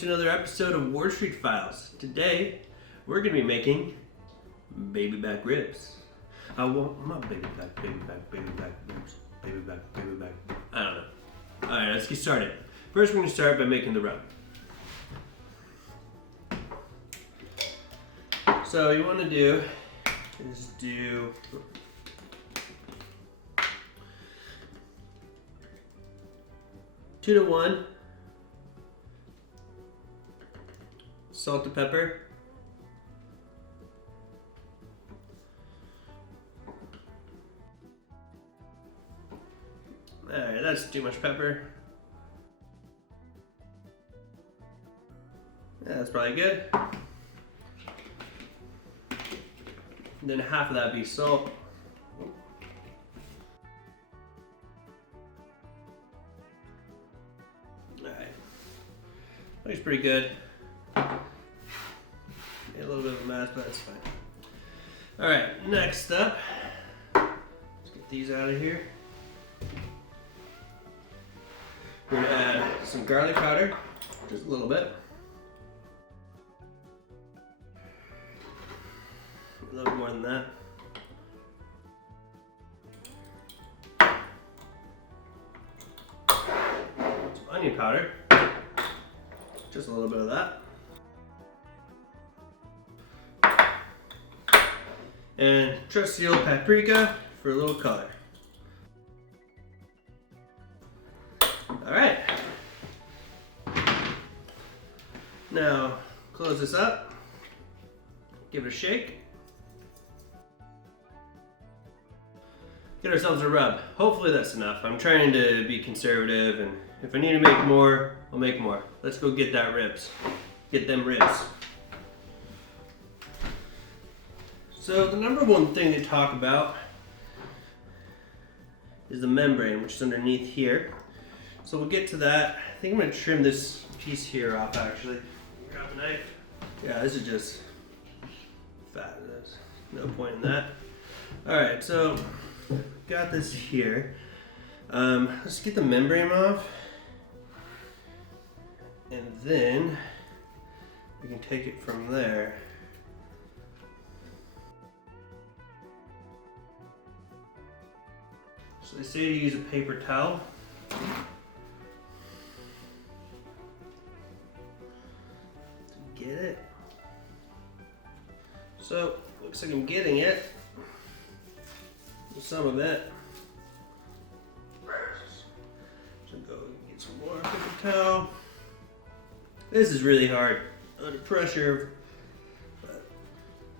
to another episode of Ward Street Files. Today, we're going to be making baby back ribs. I want my baby back ribs. Baby back. I don't know. Alright, let's get started. First, we're going to start by making the rub. So, you want to do is do 2 to 1 salt and pepper, alright, that's too much pepper. Yeah, that's probably good. And then half of that be salt. Alright, looks pretty good. A little bit of a mess, but it's fine. Alright, next up, let's get these out of here. We're going to add some garlic powder, just a little bit. A little more than that. Some onion powder, just a little bit of that. And trusty old paprika for a little color. Alright. Now, close this up. Give it a shake. Get ourselves a rub. Hopefully that's enough. I'm trying to be conservative, and if I need to make more, I'll make more. Let's go get that ribs. Get them ribs. So the number one thing they talk about is the membrane, which is underneath here. So we'll get to that. I think I'm going to trim this piece here off actually. Grab a knife. Yeah, this is just fat. There's no point in that. Alright, so got this here. Let's get the membrane off. And then we can take it from there. So they say to use a paper towel. To get it. So, looks like I'm getting it. Some of it. So go get some more paper towel. This is really hard under pressure. But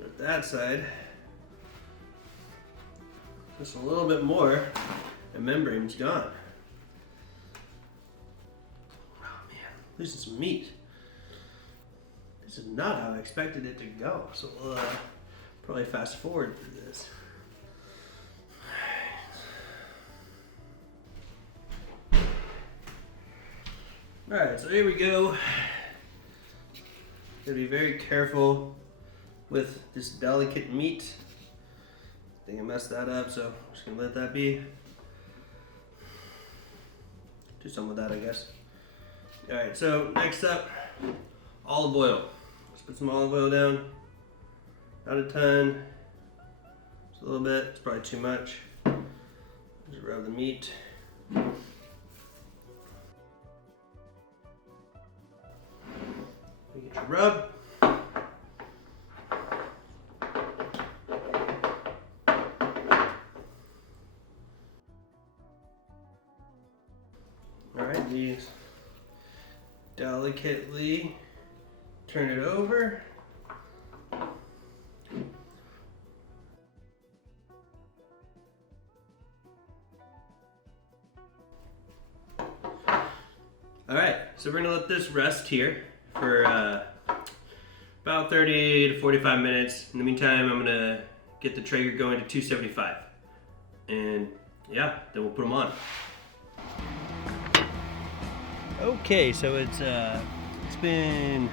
at that side. Just a little bit more, and membrane's gone. Oh man, losing some meat. This is not how I expected it to go, so we'll probably fast forward through this. Alright, so here we go. Gotta be very careful with this delicate meat. I think I messed that up, so I'm just gonna let that be. Do something with that, I guess. Alright, so next up, olive oil. Let's put some olive oil down. Not a ton, just a little bit. It's probably too much. Just rub the meat. You get your rub. Alright, these delicately turn it over. Alright, so we're going to let this rest here for about 30 to 45 minutes. In the meantime, I'm going to get the Traeger going to 275. And yeah, then we'll put them on. Okay, so it's been,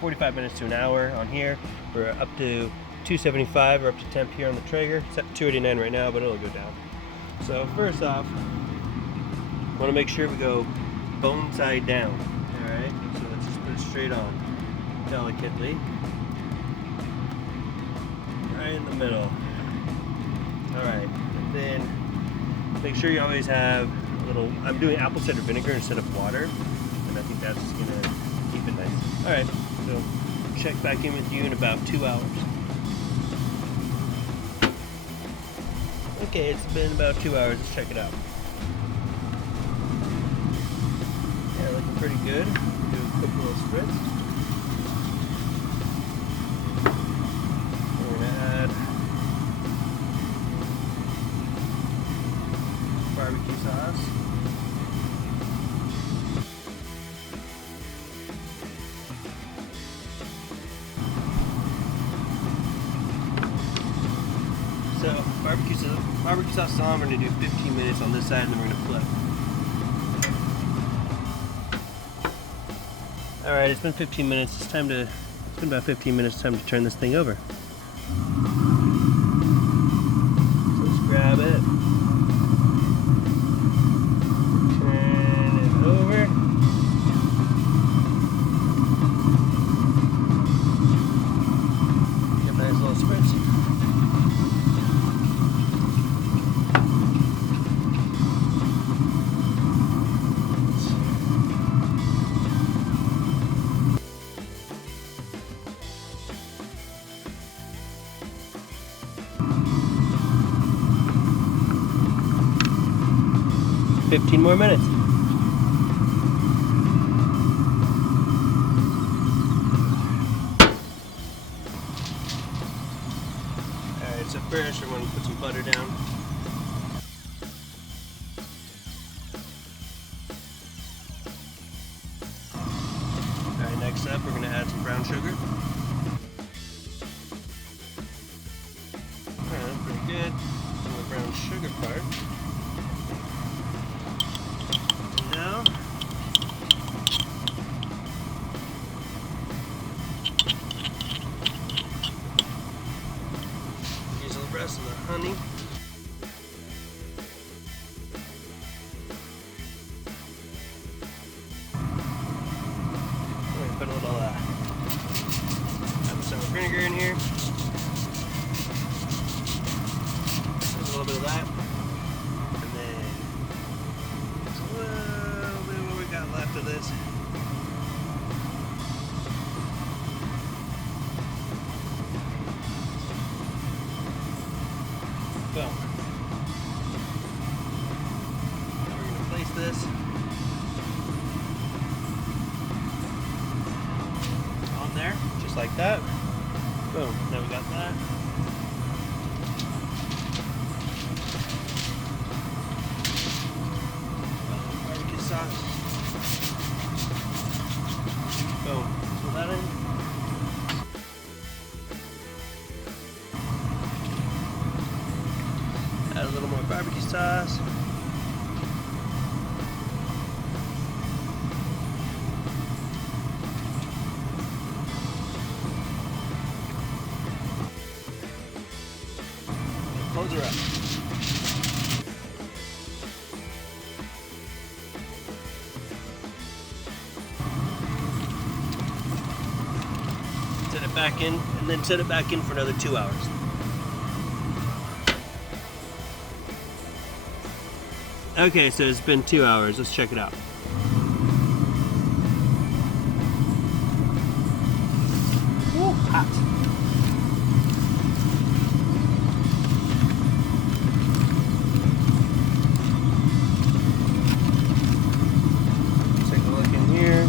45 minutes to an hour on here. We're up to 275, we're up to temp here on the Traeger. It's at 289 right now, but it'll go down. So first off, want to make sure we go bone side down. Alright, so let's just put it straight on, delicately. Right in the middle. Alright, and then make sure you always have a little, I'm doing apple cider vinegar instead of water, and I think that's just gonna keep it nice. Alright, so check back in with you in about 2 hours. Okay, it's been about 2 hours, let's check it out. Yeah, looking pretty good. Do a quick little spritz. We're gonna add barbecue sauce. So barbecue sauce is on. We're gonna do 15 minutes on this side, and then we're gonna flip. All right, it's been 15 minutes. It's been about 15 minutes. Time to turn this thing over. So let's grab it. Turn it over. Get a nice little spritz. $15 more minutes. Alright, so first we're going to put some butter down. Alright, next up we're going to add some brown sugar. Alright, that's pretty good. And the brown sugar part. Now, use the rest of the honey. We're going to put a little apple cider vinegar in here. There's a little bit of that. And then what we got left of this. Boom. Now we're going to place this on there, just like that. Boom. Now we got that. Barbecue sauce. Boom. Put that in. Add a little more barbecue sauce. Close her up. Set it back in, and then set it back in for another 2 hours. Okay, so it's been 2 hours. Let's check it out. Ooh, hot. Take a look in here.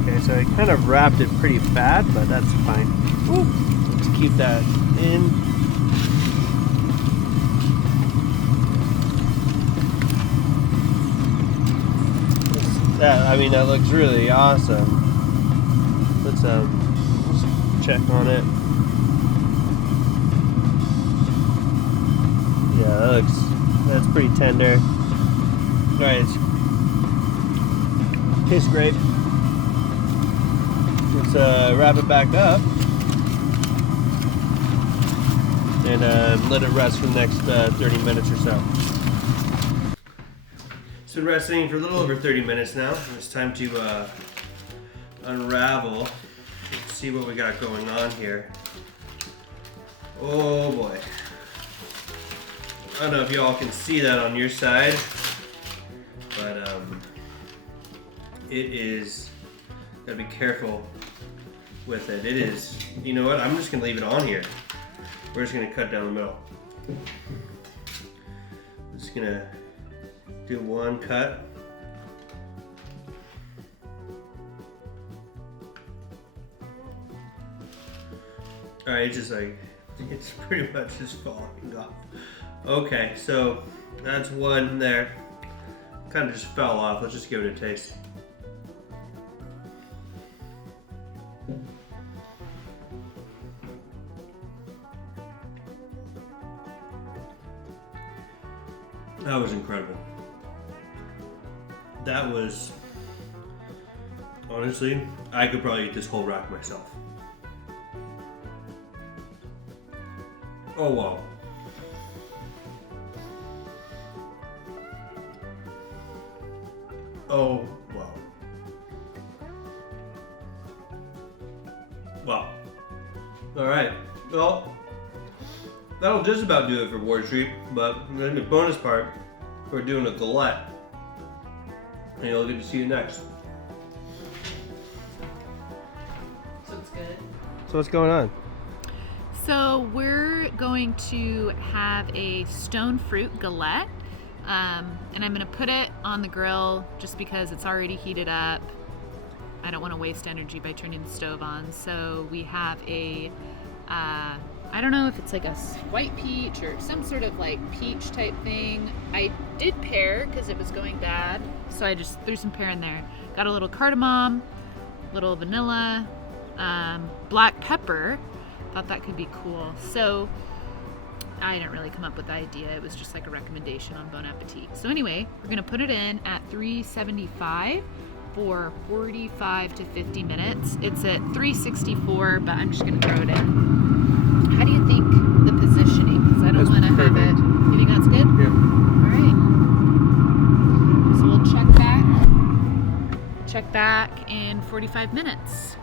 Okay, so I kind of wrapped it pretty bad, but that's fine. Ooh. Let's keep that in. I mean, that looks really awesome. Let's check on it. Yeah, that's pretty tender. Alright, tastes great. Let's wrap it back up and let it rest for the next 30 minutes or so. It's been resting for a little over 30 minutes now. It's time to unravel and see what we got going on here. Oh boy. I don't know if y'all can see that on your side, but it is, gotta be careful with it. It is, you know what, I'm just gonna leave it on here. We're just gonna cut down the middle. I'm just gonna do one cut. All right, it's just like, it's pretty much just falling off. Okay, so that's one there. Kind of just fell off. Let's just give it a taste. That was incredible. That was, honestly, I could probably eat this whole rack myself. Oh wow. Oh wow. Wow. Alright. Well, that'll just about do it for Ward Street, but then the bonus part, we're doing a galette. And you'll get to see you next. So it's good. So what's going on? So we're going to have a stone fruit galette, and I'm going to put it on the grill just because it's already heated up. I don't want to waste energy by turning the stove on. So we have a, I don't know if it's like a white peach or some sort of like peach type thing. I did pear because it was going bad, so I just threw some pear in there. Got a little cardamom, little vanilla, black pepper. Thought that could be cool. So I didn't really come up with the idea. It was just like a recommendation on Bon Appetit. So anyway, we're gonna put it in at 375 for 45 to 50 minutes. It's at 364, but I'm just gonna throw it in. How do you think the positioning? Because I don't want to have it. You think that's good? Yeah. All right. So we'll check back in 45 minutes.